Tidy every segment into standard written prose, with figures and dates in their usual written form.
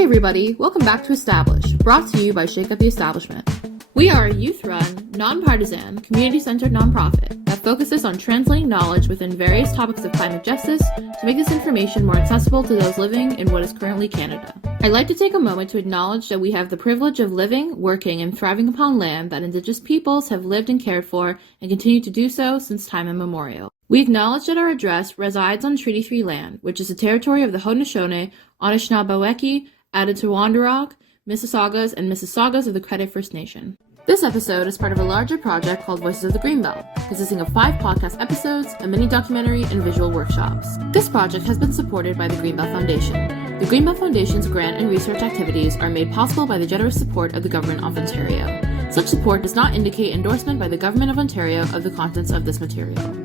Hey everybody, welcome back to Establish, brought to you by Shake Up the Establishment. We are a youth-run, nonpartisan, community-centered nonprofit that focuses on translating knowledge within various topics of climate justice to make this information more accessible to those living in what is currently Canada. I'd like to take a moment to acknowledge that we have the privilege of living, working, and thriving upon land that Indigenous peoples have lived and cared for and continue to do so since time immemorial. We acknowledge that our address resides on Treaty 3 land, which is the territory of the Haudenosaunee, Anishinaabe, Atitewonderog, Mississaugas, and Mississaugas of the Credit First Nation. This episode is part of a larger project called Voices of the Greenbelt, consisting of 5 podcast episodes, a mini documentary, and visual workshops. This project has been supported by the Greenbelt Foundation. The Greenbelt Foundation's grant and research activities are made possible by the generous support of the Government of Ontario. Such support does not indicate endorsement by the Government of Ontario of the contents of this material.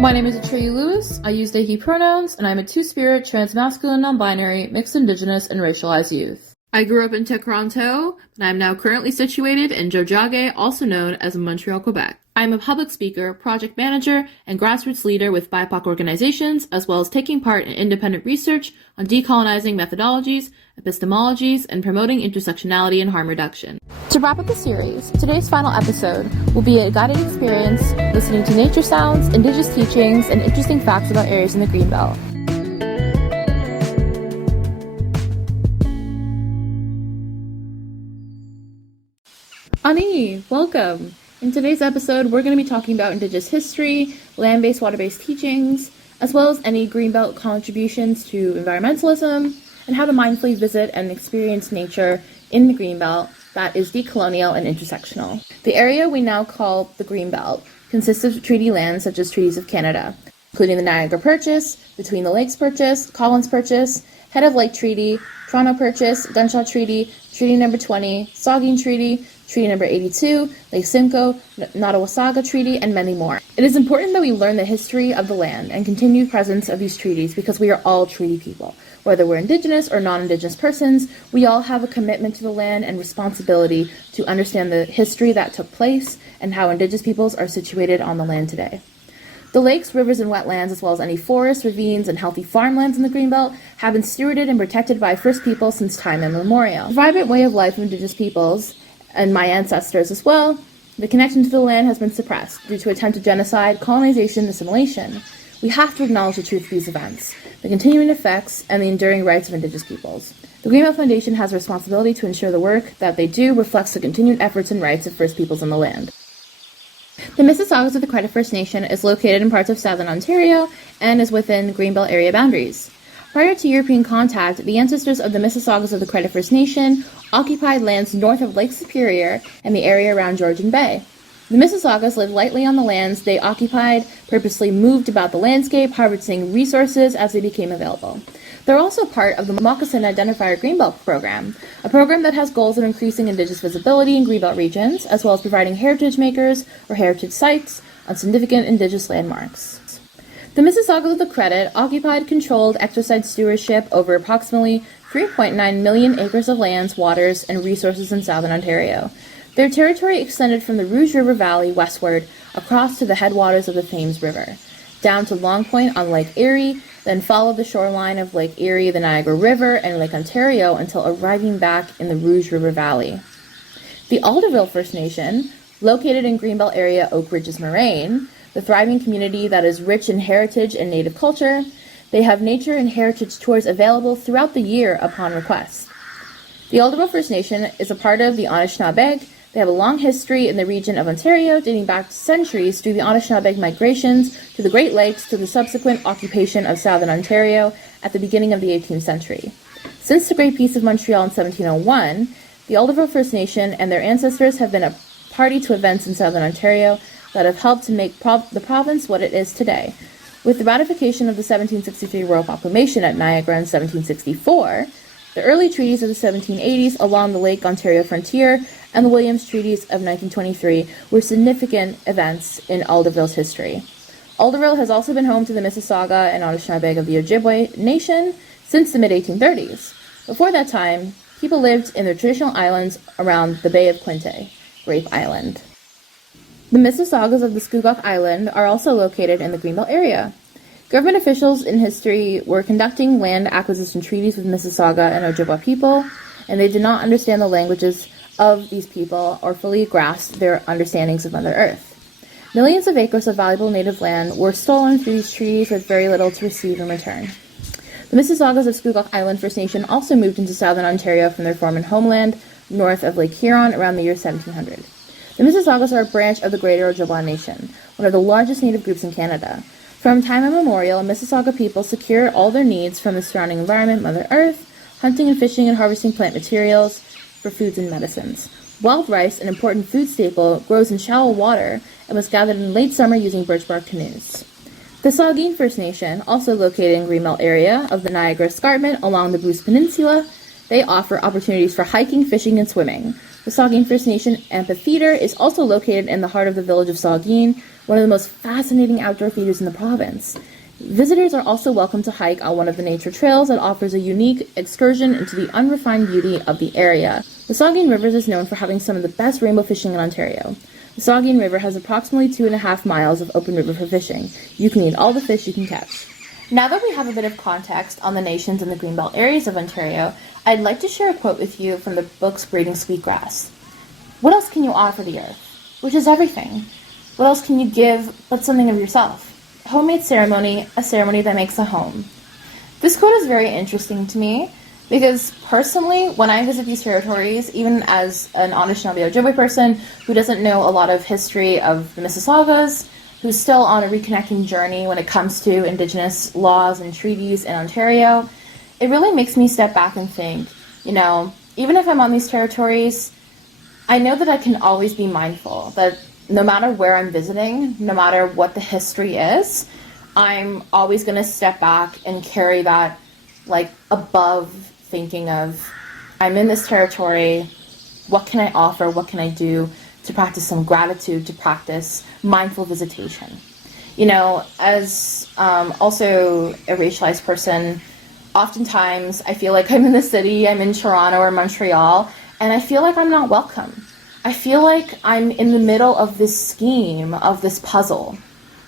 My name is Atreyu Lewis, I use they, he pronouns, and I'm a two-spirit, trans-masculine, non-binary, mixed Indigenous, and racialized youth. I grew up in Toronto, and I am now currently situated in Tiohtià:ke, also known as Montreal, Quebec. I am a public speaker, project manager, and grassroots leader with BIPOC organizations, as well as taking part in independent research on decolonizing methodologies, epistemologies, and promoting intersectionality and harm reduction. To wrap up the series, today's final episode will be a guided experience listening to nature sounds, Indigenous teachings, and interesting facts about areas in the Greenbelt. Ani, welcome! In today's episode, we're going to be talking about Indigenous history, land-based, water-based teachings, as well as any Greenbelt contributions to environmentalism, and how to mindfully visit and experience nature in the Greenbelt that is decolonial and intersectional. The area we now call the Greenbelt consists of treaty lands such as Treaties of Canada, including the Niagara Purchase, Between the Lakes Purchase, Collins Purchase, Head of Lake Treaty, Toronto Purchase, Gunshot Treaty, Treaty Number 20, Saugeen Treaty, Treaty Number 82, Lake Simcoe, Nottawasaga Treaty, and many more. It is important that we learn the history of the land and continued presence of these treaties because we are all treaty people. Whether we're Indigenous or non-Indigenous persons, we all have a commitment to the land and responsibility to understand the history that took place and how Indigenous peoples are situated on the land today. The lakes, rivers, and wetlands, as well as any forests, ravines, and healthy farmlands in the Greenbelt, have been stewarded and protected by First People since time immemorial. The vibrant way of life of Indigenous peoples, and my ancestors as well, the connection to the land has been suppressed due to attempted genocide, colonization, and assimilation. We have to acknowledge the truth of these events, the continuing effects, and the enduring rights of Indigenous peoples. The Greenbelt Foundation has a responsibility to ensure the work that they do reflects the continued efforts and rights of First Peoples on the land. The Mississaugas of the Credit First Nation is located in parts of southern Ontario and is within Greenbelt area boundaries. Prior to European contact, the ancestors of the Mississaugas of the Credit First Nation occupied lands north of Lake Superior and the area around Georgian Bay. The Mississaugas lived lightly on the lands they occupied, purposely moved about the landscape, harvesting resources as they became available. They're also part of the Moccasin Identifier Greenbelt program, a program that has goals of increasing Indigenous visibility in Greenbelt regions, as well as providing heritage makers or heritage sites on significant Indigenous landmarks. The Mississaugas of the Credit occupied, controlled, exercised stewardship over approximately 3.9 million acres of lands, waters, and resources in southern Ontario. Their territory extended from the Rouge River Valley westward across to the headwaters of the Thames River, down to Long Point on Lake Erie, then followed the shoreline of Lake Erie, the Niagara River, and Lake Ontario until arriving back in the Rouge River Valley. The Alderville First Nation, located in Greenbelt area Oak Ridges Moraine, the thriving community that is rich in heritage and native culture, they have nature and heritage tours available throughout the year upon request. The Alderville First Nation is a part of the Anishinaabe. They have a long history in the region of Ontario, dating back centuries through the Anishinaabe migrations to the Great Lakes to the subsequent occupation of southern Ontario at the beginning of the 18th century. Since the Great Peace of Montreal in 1701, the Alderville First Nation and their ancestors have been a party to events in southern Ontario that have helped to make the province what it is today. With the ratification of the 1763 Royal Proclamation at Niagara in 1764, the early treaties of the 1780s along the Lake Ontario frontier and the Williams Treaties of 1923 were significant events in Alderville's history. Alderville has also been home to the Mississauga and Anishinaabe of the Ojibwe Nation since the mid-1830s. Before that time, people lived in their traditional islands around the Bay of Quinte, Grape Island. The Mississaugas of the Scugog Island are also located in the Greenbelt area. Government officials in history were conducting land acquisition treaties with Mississauga and Ojibwa people, and they did not understand the languages of these people or fully grasp their understandings of Mother Earth. Millions of acres of valuable native land were stolen through these treaties with very little to receive in return. The Mississaugas of Scugog Island First Nation also moved into southern Ontario from their former homeland north of Lake Huron around the year 1700. The Mississaugas are a branch of the Greater Ojibwa Nation, one of the largest native groups in Canada. From time immemorial, Mississauga people secure all their needs from the surrounding environment, Mother Earth, hunting and fishing and harvesting plant materials for foods and medicines. Wild rice, an important food staple, grows in shallow water and was gathered in late summer using birch bark canoes. The Saugeen First Nation, also located in Greenbelt area of the Niagara Escarpment along the Bruce Peninsula, they offer opportunities for hiking, fishing, and swimming. The Saugeen First Nation Amphitheater is also located in the heart of the village of Saugeen, one of the most fascinating outdoor theaters in the province. Visitors are also welcome to hike on one of the nature trails that offers a unique excursion into the unrefined beauty of the area. The Saugeen River is known for having some of the best rainbow fishing in Ontario. The Saugeen River has approximately 2.5 miles of open river for fishing. You can eat all the fish you can catch. Now that we have a bit of context on the nations in the Greenbelt areas of Ontario, I'd like to share a quote with you from the book's Breeding Sweetgrass. What else can you offer the earth? Which is everything. What else can you give but something of yourself? A homemade ceremony, a ceremony that makes a home. This quote is very interesting to me because personally, when I visit these territories, even as an Anishinaabe Ojibwe person who doesn't know a lot of history of the Mississaugas, who's still on a reconnecting journey when it comes to Indigenous laws and treaties in Ontario, it really makes me step back and think, even if I'm on these territories, I know that I can always be mindful that no matter where I'm visiting, no matter what the history is, I'm always going to step back and carry that above thinking of, I'm in this territory, what can I offer, what can I do to practice some gratitude, to practice mindful visitation. As also a racialized person, oftentimes I feel like I'm in the city, I'm in Toronto or Montreal, and I feel like I'm not welcome. I feel like I'm in the middle of this scheme, of this puzzle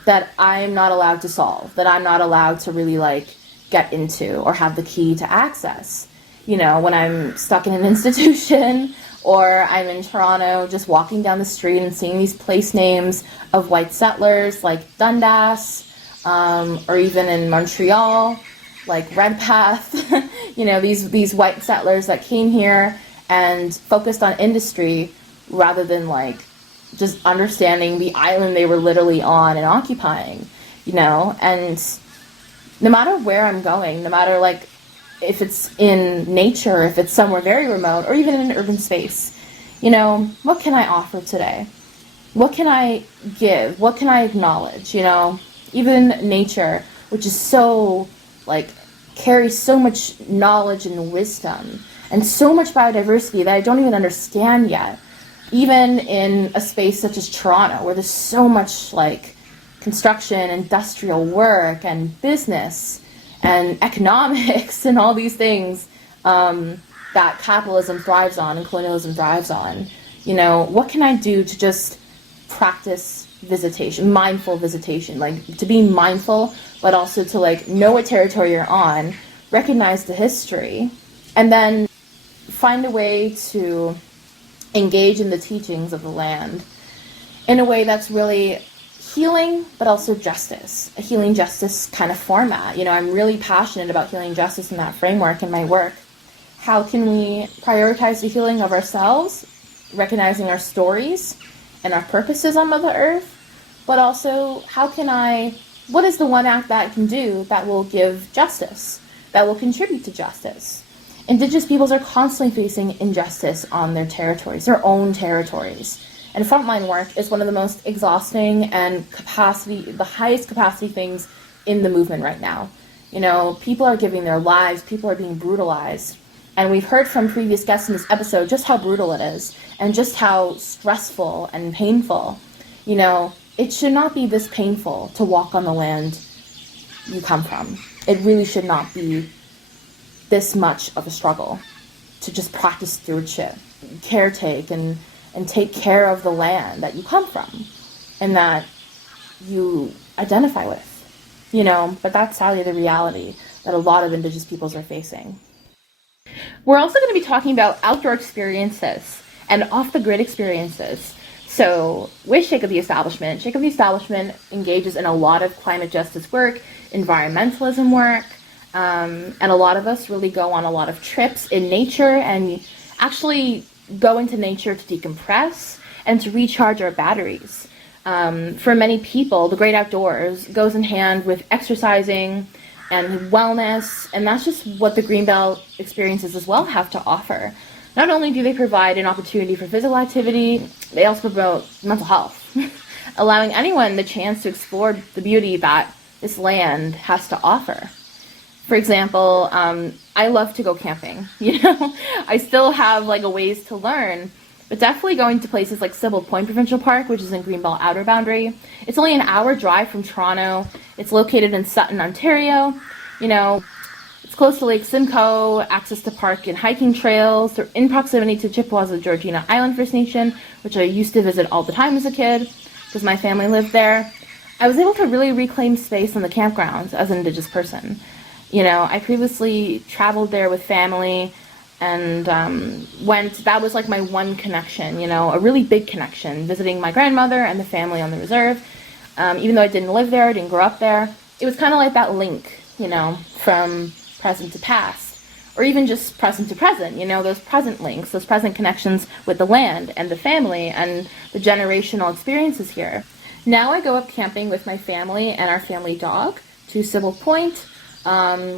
that I'm not allowed to solve, that I'm not allowed to really get into or have the key to access. When I'm stuck in an institution or I'm in Toronto just walking down the street and seeing these place names of white settlers like Dundas, or even in Montreal, like Redpath, these white settlers that came here and focused on industry rather than just understanding the island they were literally on and occupying, and no matter where I'm going, no matter if it's in nature, if it's somewhere very remote, or even in an urban space, what can I offer today? What can I give? What can I acknowledge? Even nature, which is so, carries so much knowledge and wisdom, and so much biodiversity that I don't even understand yet. Even in a space such as Toronto, where there's so much, construction, industrial work, and business, and economics, and all these things that capitalism thrives on and colonialism thrives on. What can I do to just practice visitation, mindful visitation, to be mindful, but also to know what territory you're on, recognize the history, and then find a way to engage in the teachings of the land in a way that's really healing, but also justice, a healing justice kind of format. I'm really passionate about healing justice in that framework in my work. How can we prioritize the healing of ourselves, recognizing our stories and our purposes on Mother Earth, but also what is the one act that I can do that will give justice, that will contribute to justice? Indigenous peoples are constantly facing injustice on their territories, their own territories. And frontline work is one of the most exhausting and the highest capacity things in the movement right now. People are giving their lives, people are being brutalized. And we've heard from previous guests in this episode just how brutal it is and just how stressful and painful. It should not be this painful to walk on the land you come from. It really should not be this much of a struggle to just practice stewardship, caretake, and take care of the land that you come from and that you identify with. but that's sadly the reality that a lot of Indigenous peoples are facing. We're also going to be talking about outdoor experiences and off-the-grid experiences. So with Shake of the Establishment engages in a lot of climate justice work, environmentalism work, and a lot of us really go on a lot of trips in nature and actually go into nature to decompress and to recharge our batteries. For many people, the great outdoors goes in hand with exercising and wellness, and that's just what the Greenbelt experiences as well have to offer. Not only do they provide an opportunity for physical activity, they also promote mental health, allowing anyone the chance to explore the beauty that this land has to offer. For example, I love to go camping, I still have a ways to learn, but definitely going to places like Sybil Point Provincial Park, which is in Greenbelt Outer Boundary. It's only an hour drive from Toronto. It's located in Sutton, Ontario. It's close to Lake Simcoe, access to park and hiking trails. They're in proximity to Chippewas of Georgina Island First Nation, which I used to visit all the time as a kid because my family lived there. I was able to really reclaim space in the campgrounds as an Indigenous person. I previously traveled there with family and that was my one connection, a really big connection, visiting my grandmother and the family on the reserve. Even though I didn't live there, I didn't grow up there, it was kind of like that link, from present to past, or even just present to present, those present links, those present connections with the land and the family and the generational experiences here. Now I go up camping with my family and our family dog to Sybil Point.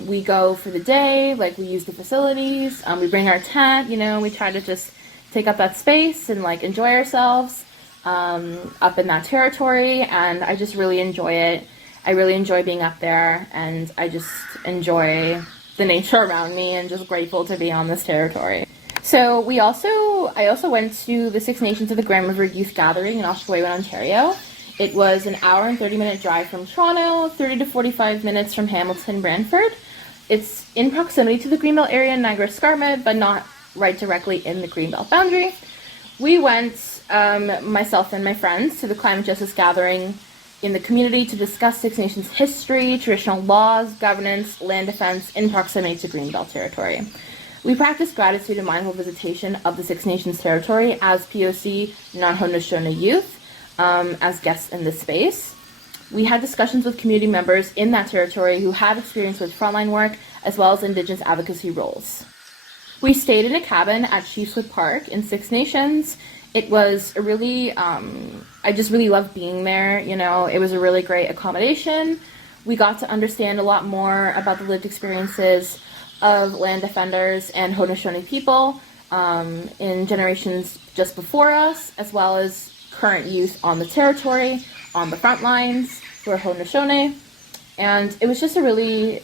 We go for the day, we use the facilities, we bring our tent, we try to just take up that space and enjoy ourselves up in that territory, and I just really enjoy it. I really enjoy being up there, and I just enjoy the nature around me and just grateful to be on this territory. So I also went to the Six Nations of the Grand River Youth Gathering in Oshawa, Ontario. It was an hour and 30-minute drive from Toronto, 30 to 45 minutes from Hamilton, Brantford. It's in proximity to the Greenbelt area in Niagara Escarpment, but not right directly in the Greenbelt boundary. We went, myself and my friends, to the Climate Justice Gathering in the community to discuss Six Nations history, traditional laws, governance, land defense in proximity to Greenbelt territory. We practiced gratitude and mindful visitation of the Six Nations territory as POC non-Haudenosaunee youth, as guests in this space. We had discussions with community members in that territory who had experience with frontline work as well as Indigenous advocacy roles. We stayed in a cabin at Chiefswood Park in Six Nations. It was a really, I just really loved being there, it was a really great accommodation. We got to understand a lot more about the lived experiences of land defenders and Haudenosaunee people in generations just before us, as well as current youth on the territory, on the front lines, who are Haudenosaunee. And it was just a really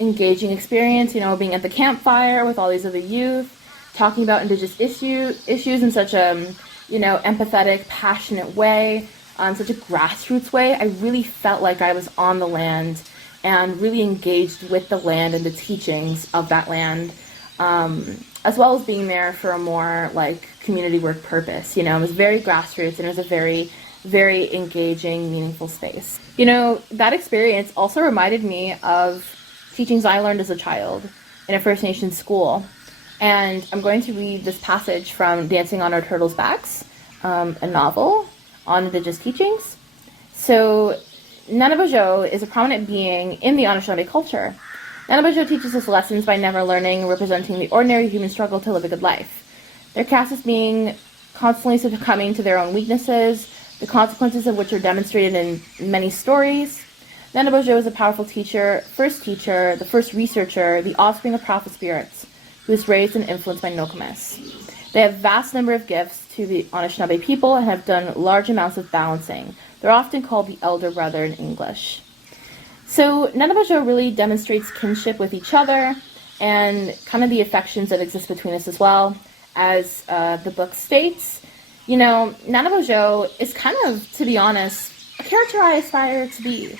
engaging experience, being at the campfire with all these other youth, talking about Indigenous issues in such a, empathetic, passionate way, such a grassroots way. I really felt like I was on the land and really engaged with the land and the teachings of that land, as well as being there for a more community work purpose. It was very grassroots, and it was a very, very engaging, meaningful space. That experience also reminded me of teachings I learned as a child in a First Nations school. And I'm going to read this passage from Dancing on Our Turtles' Backs, a novel on Indigenous teachings. So, Nanabojo is a prominent being in the Anishinaabe culture. Nanabojo teaches us lessons by never learning, representing the ordinary human struggle to live a good life. Their caste is being constantly succumbing to their own weaknesses, the consequences of which are demonstrated in many stories. Nanabojo is a powerful teacher, the first researcher, the offspring of prophet spirits, who was raised and influenced by Nokomis. They have a vast number of gifts to the Anishinaabe people and have done large amounts of balancing. They're often called the elder brother in English. So Nanabojo really demonstrates kinship with each other and kind of the affections that exist between us as well. As the book states, Nanabojo is kind of, to be honest, a character I aspire to be.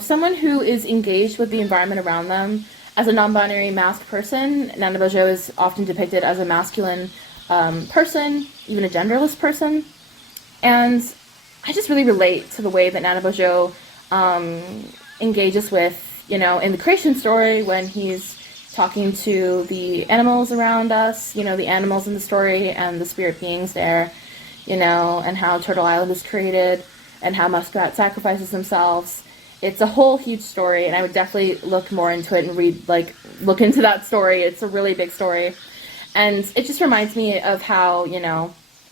Someone who is engaged with the environment around them. As a non-binary masked person, Nanabojo is often depicted as a masculine person, even a genderless person. And I just really relate to the way that Nanabojo engages with, in the creation story when he's talking to the animals around us, the animals in the story and the spirit beings there, and how Turtle Island is created and how Muskrat sacrifices themselves. It's a whole huge story, and I would definitely look more into it and look into that story. It's a really big story. And it just reminds me of how,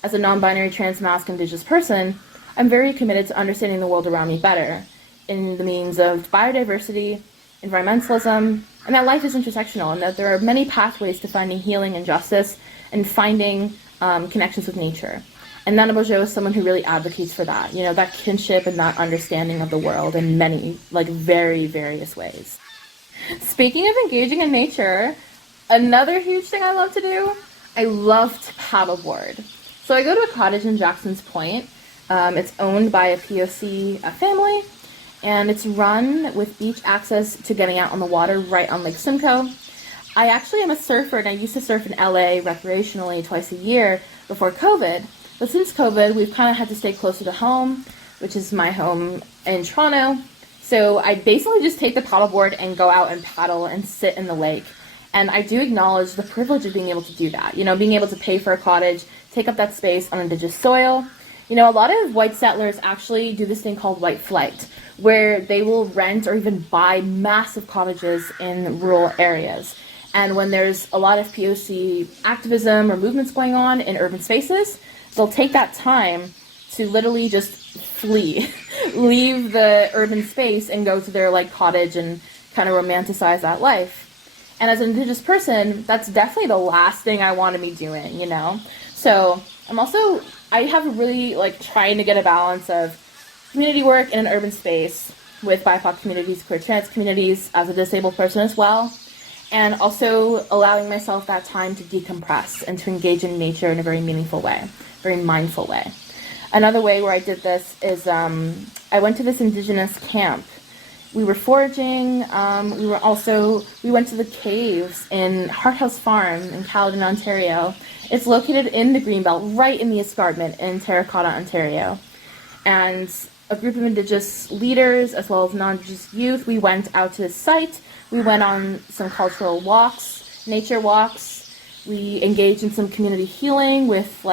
as a non-binary trans masc Indigenous person, I'm very committed to understanding the world around me better in the means of biodiversity, environmentalism, and that life is intersectional, and that there are many pathways to finding healing and justice and finding connections with nature. And Nana Bojo is someone who really advocates for that, that kinship and that understanding of the world in many, very various ways. Speaking of engaging in nature, another huge thing I love to do, I love to paddleboard. So I go to a cottage in Jackson's Point. It's owned by a POC family, and it's run with beach access to getting out on the water right on Lake Simcoe. I actually am a surfer, and I used to surf in LA recreationally twice a year before COVID. But since COVID, we've kind of had to stay closer to home, which is my home in Toronto. So I basically just take the paddleboard and go out and paddle and sit in the lake. And I do acknowledge the privilege of being able to do that. Being able to pay for a cottage, take up that space on Indigenous soil. A lot of white settlers actually do this thing called white flight, where they will rent or even buy massive cottages in rural areas. And when there's a lot of POC activism or movements going on in urban spaces, they'll take that time to literally just flee, leave the urban space and go to their cottage and kind of romanticize that life. And as an Indigenous person, that's definitely the last thing I want to be doing, So I have really trying to get a balance of community work in an urban space with BIPOC communities, queer trans communities, as a disabled person as well, and also allowing myself that time to decompress and to engage in nature in a very meaningful way, very mindful way. Another way where I did this is I went to this Indigenous camp. We were foraging. We went to the caves in Harthouse Farm in Caledon, Ontario. It's located in the Greenbelt, right in the escarpment in Terracotta, Ontario. And a group of Indigenous leaders, as well as non-Indigenous youth, we went out to the site. We went on some cultural walks, nature walks. We engaged in some community healing with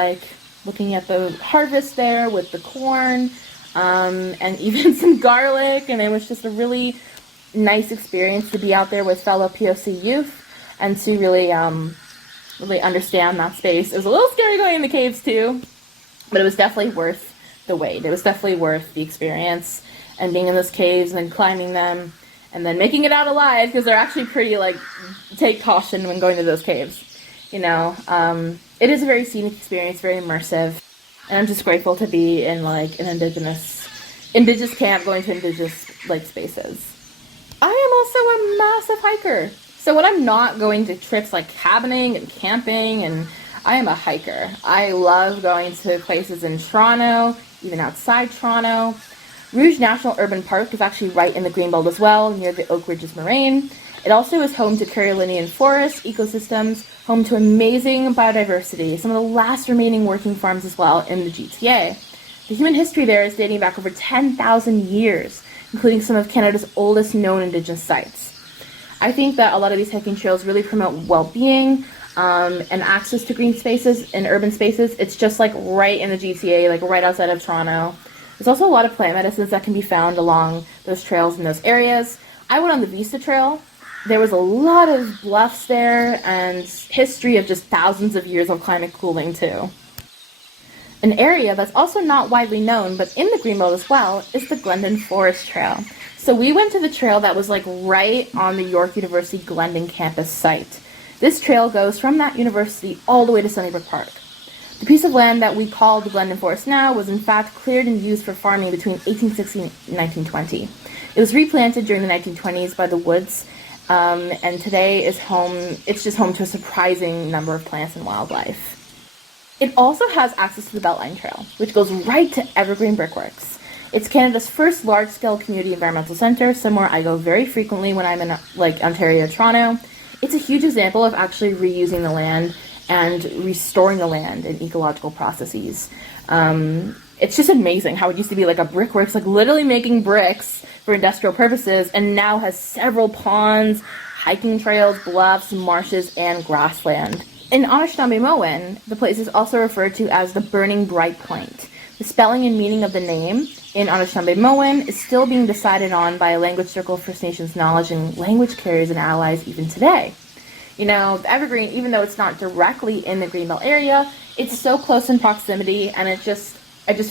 looking at the harvest there with the corn, and even some garlic, and it was just a really nice experience to be out there with fellow POC youth and to really understand that space. It was a little scary going in the caves too, but it was definitely worth the wait. It was definitely worth the experience and being in those caves and then climbing them and then making it out alive, because they're actually pretty take caution when going to those caves. It is a very scenic experience, very immersive. And I'm just grateful to be in an Indigenous camp, going to Indigenous spaces. I am also a massive hiker. So when I'm not going to trips like cabining and camping, and I am a hiker. I love going to places in Toronto, even outside Toronto. Rouge National Urban Park is actually right in the Greenbelt as well, near the Oak Ridges Moraine. It also is home to Carolinian forest ecosystems, home to amazing biodiversity, some of the last remaining working farms as well in the GTA. The human history there is dating back over 10,000 years, including some of Canada's oldest known Indigenous sites. I think that a lot of these hiking trails really promote well-being and access to green spaces and urban spaces. It's just right in the GTA, right outside of Toronto. There's also a lot of plant medicines that can be found along those trails in those areas. I went on the Vista Trail. There was a lot of bluffs there and history of just thousands of years of climate cooling too. An area that's also not widely known, but in the Greenbelt as well, is the Glendon Forest Trail. So we went to the trail that was right on the York University Glendon campus site. This trail goes from that university all the way to Sunnybrook Park. The piece of land that we call the Glendon Forest now was in fact cleared and used for farming between 1860 and 1920. It was replanted during the 1920s by the Woods, and today it's just home to a surprising number of plants and wildlife. It also has access to the Beltline Trail, which goes right to Evergreen Brickworks. It's Canada's first large-scale community environmental centre, somewhere I go very frequently when I'm in Ontario, Toronto. It's a huge example of actually reusing the land and restoring the land in ecological processes. It's just amazing how it used to be a brickworks, literally making bricks for industrial purposes and now has several ponds, hiking trails, bluffs, marshes, and grassland. In Anishinaabemowin, the place is also referred to as the Burning Bright Point. The spelling and meaning of the name in Anishinaabemowin is still being decided on by a language circle of First Nations knowledge and language carriers and allies even today. You know, the Evergreen, even though it's not directly in the Greenbelt area, it's so close in proximity, and I just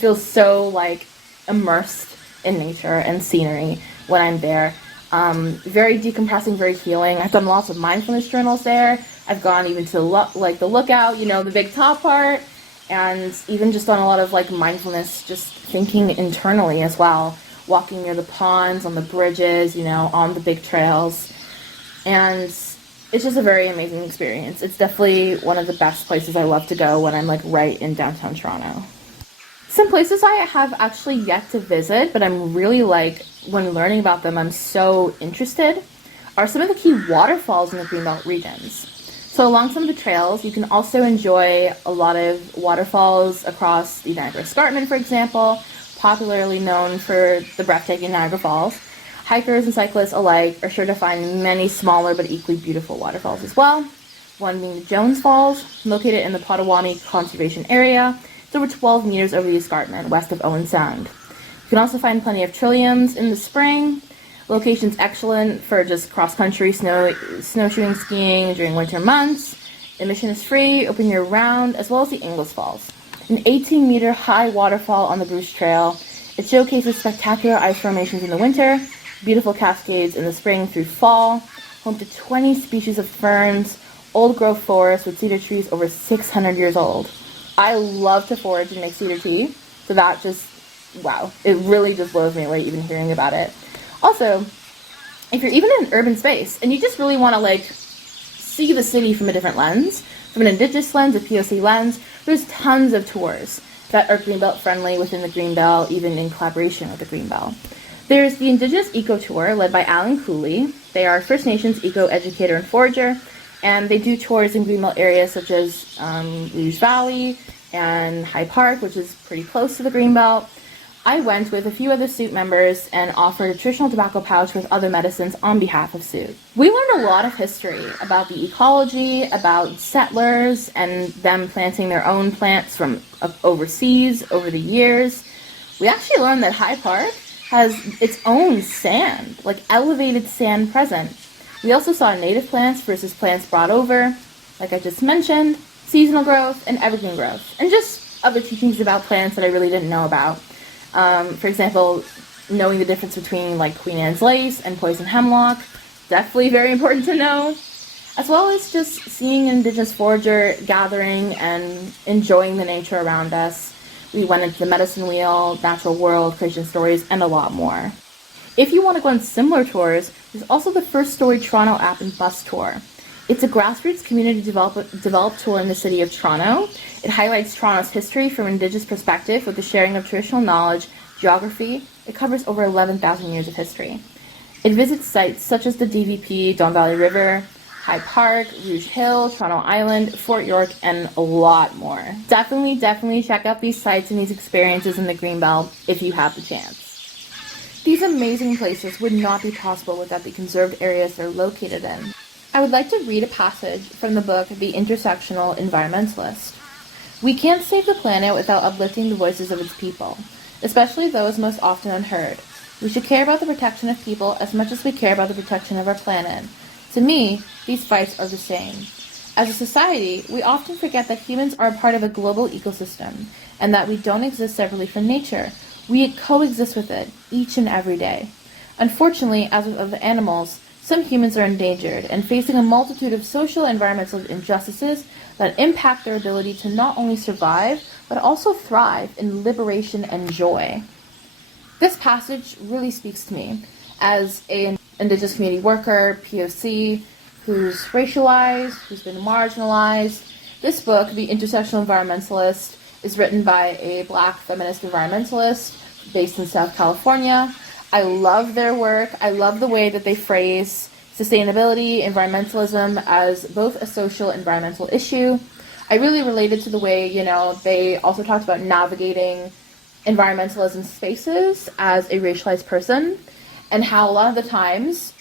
feel so like immersed in nature and scenery when I'm there. Very decompressing, very healing. I've done lots of mindfulness journals there. I've gone even to the lookout, you know, the big top part, and even just done a lot of like mindfulness, just thinking internally as well, walking near the ponds, on the bridges, you know, on the big trails. And it's just a very amazing experience. It's definitely one of the best places I love to go when I'm like right in downtown Toronto. Some places I have actually yet to visit, but I'm really like, when learning about them, I'm so interested, are some of the key waterfalls in the Greenbelt regions. So along some of the trails, you can also enjoy a lot of waterfalls across the Niagara Escarpment, for example, popularly known for the breathtaking Niagara Falls. Hikers and cyclists alike are sure to find many smaller but equally beautiful waterfalls as well. One being the Jones Falls, located in the Potawatomi Conservation Area. It's over 12 meters over the escarpment, west of Owen Sound. You can also find plenty of trilliums in the spring. Location's excellent for just cross-country snowshoeing, skiing during winter months. Admission is free, open year-round, as well as the Inglis Falls. An 18-meter high waterfall on the Bruce Trail. It showcases spectacular ice formations in the winter, beautiful cascades in the spring through fall, home to 20 species of ferns, old-growth forests with cedar trees over 600 years old. I love to forage and make cedar tea, so that just, wow, it really just blows me away even hearing about it. Also, if you're even in an urban space and you just really want to like see the city from a different lens, from an Indigenous lens, a POC lens, there's tons of tours that are Greenbelt friendly within the Greenbelt, even in collaboration with the Greenbelt. There's the Indigenous Eco Tour led by Alan Cooley. They are First Nations eco educator and forager, and they do tours in Greenbelt areas such as Rouge Valley and High Park, which is pretty close to the Greenbelt. I went with a few other SUIT members and offered a traditional tobacco pouch with other medicines on behalf of SUIT. We learned a lot of history about the ecology, about settlers and them planting their own plants from overseas over the years. We actually learned that High Park has its own sand, like elevated sand present. We also saw native plants versus plants brought over, like I just mentioned, seasonal growth and evergreen growth, and just other teachings about plants that I really didn't know about. For example, knowing the difference between like Queen Anne's lace and poison hemlock, definitely very important to know, as well as just seeing an Indigenous forager gathering and enjoying the nature around us. We went into the medicine wheel, natural world, creation stories, and a lot more. If you want to go on similar tours, there's also the First Story Toronto app and bus tour. It's a grassroots community developed tour in the city of Toronto. It highlights Toronto's history from an Indigenous perspective with the sharing of traditional knowledge, geography. It covers over 11,000 years of history. It visits sites such as the DVP, Don Valley River, High Park, Rouge Hill, Toronto Island, Fort York, and a lot more. Definitely check out these sites and these experiences in the Greenbelt if you have the chance. These amazing places would not be possible without the conserved areas they're located in. I would like to read a passage from the book The Intersectional Environmentalist. We can't save the planet without uplifting the voices of its people, especially those most often unheard. We should care about the protection of people as much as we care about the protection of our planet. To me, these fights are the same. As a society, we often forget that humans are a part of a global ecosystem, and that we don't exist separately from nature. We coexist with it, each and every day. Unfortunately, as with other animals, some humans are endangered and facing a multitude of social and environmental injustices that impact their ability to not only survive, but also thrive in liberation and joy. This passage really speaks to me as an Indigenous community worker, POC, who's racialized, who's been marginalized. This book, The Intersectional Environmentalist, is written by a Black feminist environmentalist based in South California. I love their work. I love the way that they phrase sustainability, environmentalism as both a social and environmental issue. I really related to the way, they also talked about navigating environmentalism spaces as a racialized person. and how a lot of the times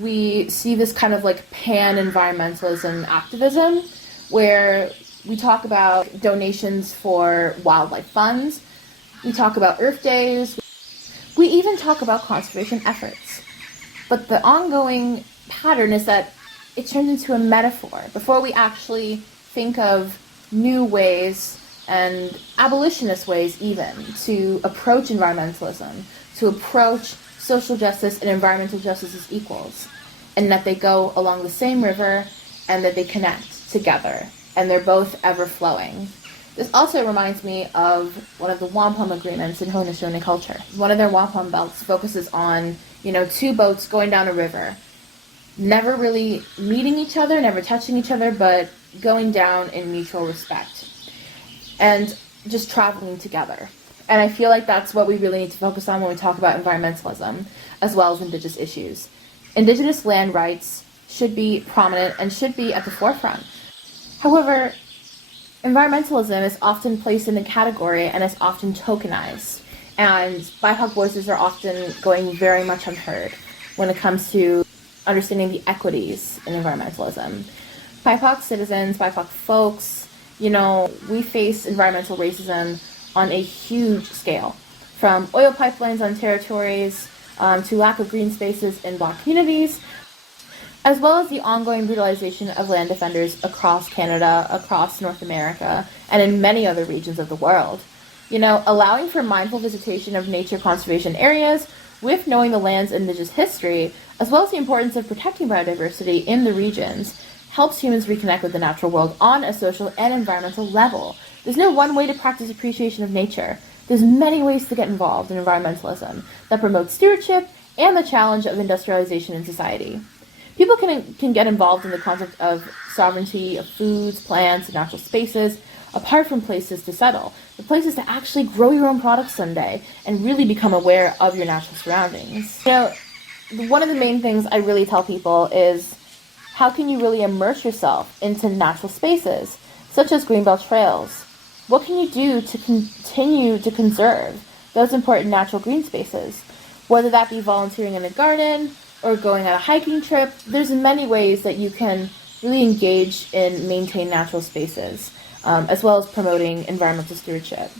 we see this kind of like pan-environmentalism activism where we talk about donations for wildlife funds, we talk about Earth Days, we even talk about conservation efforts. But the ongoing pattern is that it turns into a metaphor before we actually think of new ways and abolitionist ways even to approach environmentalism, to approach social justice and environmental justice as equals, and that they go along the same river and that they connect together, and they're both ever-flowing. This also reminds me of one of the wampum agreements in Haudenosaunee culture. One of their wampum belts focuses on, two boats going down a river, never really meeting each other, never touching each other, but going down in mutual respect, and just traveling together. And I feel like that's what we really need to focus on when we talk about environmentalism, as well as Indigenous issues. Indigenous land rights should be prominent and should be at the forefront. However, environmentalism is often placed in a category and is often tokenized, and BIPOC voices are often going very much unheard when it comes to understanding the equities in environmentalism. BIPOC citizens, BIPOC folks, we face environmental racism on a huge scale, from oil pipelines on territories to lack of green spaces in Black communities, as well as the ongoing brutalization of land defenders across Canada, across North America, and in many other regions of the world. Allowing for mindful visitation of nature conservation areas with knowing the land's Indigenous history, as well as the importance of protecting biodiversity in the regions, helps humans reconnect with the natural world on a social and environmental level. There's no one way to practice appreciation of nature. There's many ways to get involved in environmentalism that promote stewardship and the challenge of industrialization in society. People can get involved in the concept of sovereignty of foods, plants, and natural spaces, apart from places to settle, the places to actually grow your own products someday and really become aware of your natural surroundings. One of the main things I really tell people is, how can you really immerse yourself into natural spaces, such as Greenbelt trails? What can you do to continue to conserve those important natural green spaces? Whether that be volunteering in a garden or going on a hiking trip, there's many ways that you can really engage in maintain natural spaces, as well as promoting environmental stewardship.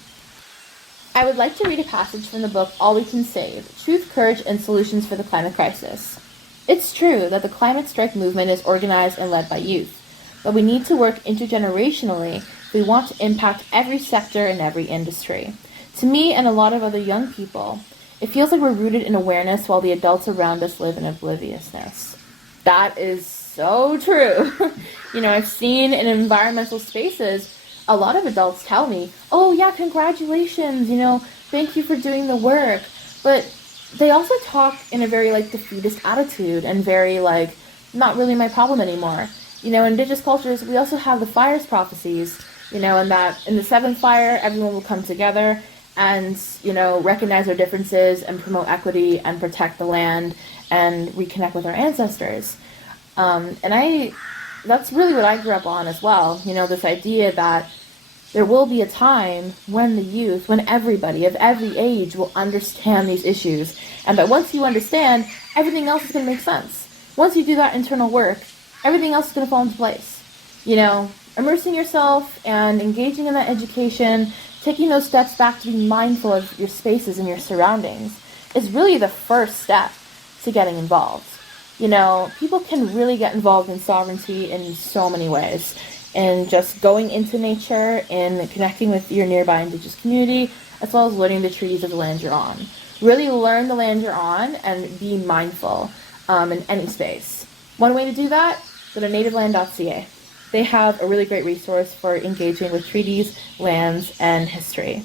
I would like to read a passage from the book All We Can Save, Truth, Courage, and Solutions for the Climate Crisis. It's true that the climate strike movement is organized and led by youth, but we need to work intergenerationally if we want to impact every sector and every industry. To me and a lot of other young people, it feels like we're rooted in awareness while the adults around us live in obliviousness. That is so true. I've seen in environmental spaces, a lot of adults tell me, oh yeah, congratulations, thank you for doing the work. But they also talk in a very defeatist attitude and very not really my problem anymore. In Indigenous cultures, we also have the fire's prophecies, and that in the seventh fire, everyone will come together and, recognize our differences and promote equity and protect the land and reconnect with our ancestors. That's really what I grew up on as well. This idea that there will be a time when the youth, when everybody of every age will understand these issues. And that once you understand, everything else is going to make sense. Once you do that internal work, everything else is going to fall into place. Immersing yourself and engaging in that education, taking those steps back to be mindful of your spaces and your surroundings is really the first step to getting involved. People can really get involved in sovereignty in so many ways. And just going into nature and connecting with your nearby Indigenous community, as well as learning the treaties of the land you're on. Really learn the land you're on and be mindful in any space. One way to do that, go to nativeland.ca. They have a really great resource for engaging with treaties, lands, and history.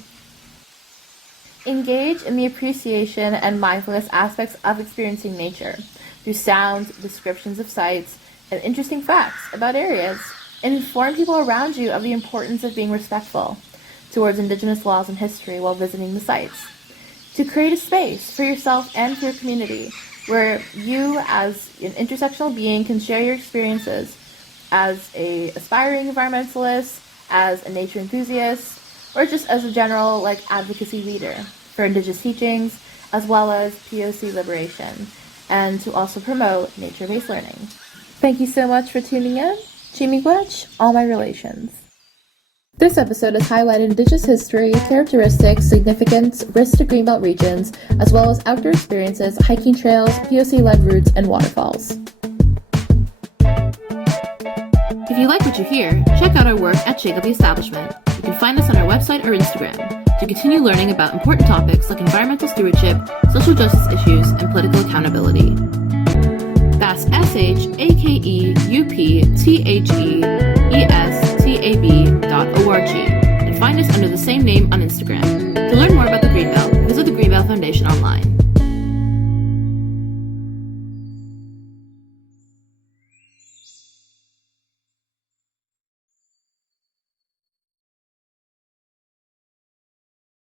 Engage in the appreciation and mindfulness aspects of experiencing nature through sounds, descriptions of sites, and interesting facts about areas. And inform people around you of the importance of being respectful towards Indigenous laws and history while visiting the sites. To create a space for yourself and for your community where you as an intersectional being can share your experiences as a aspiring environmentalist, as a nature enthusiast, or just as a general advocacy leader for Indigenous teachings, as well as POC liberation, and to also promote nature-based learning. Thank you so much for tuning in. Chimigwech, all my relations. This episode has highlighted Indigenous history, characteristics, significance, risks to Greenbelt regions, as well as outdoor experiences, hiking trails, POC-led routes, and waterfalls. If you like what you hear, check out our work at Shake Up the Establishment. You can find us on our website or Instagram to continue learning about important topics like environmental stewardship, social justice issues, and political accountability. That's ShakeUptheestab.org and find us under the same name on Instagram. To learn more about the Greenbelt, visit the Greenbelt Foundation online.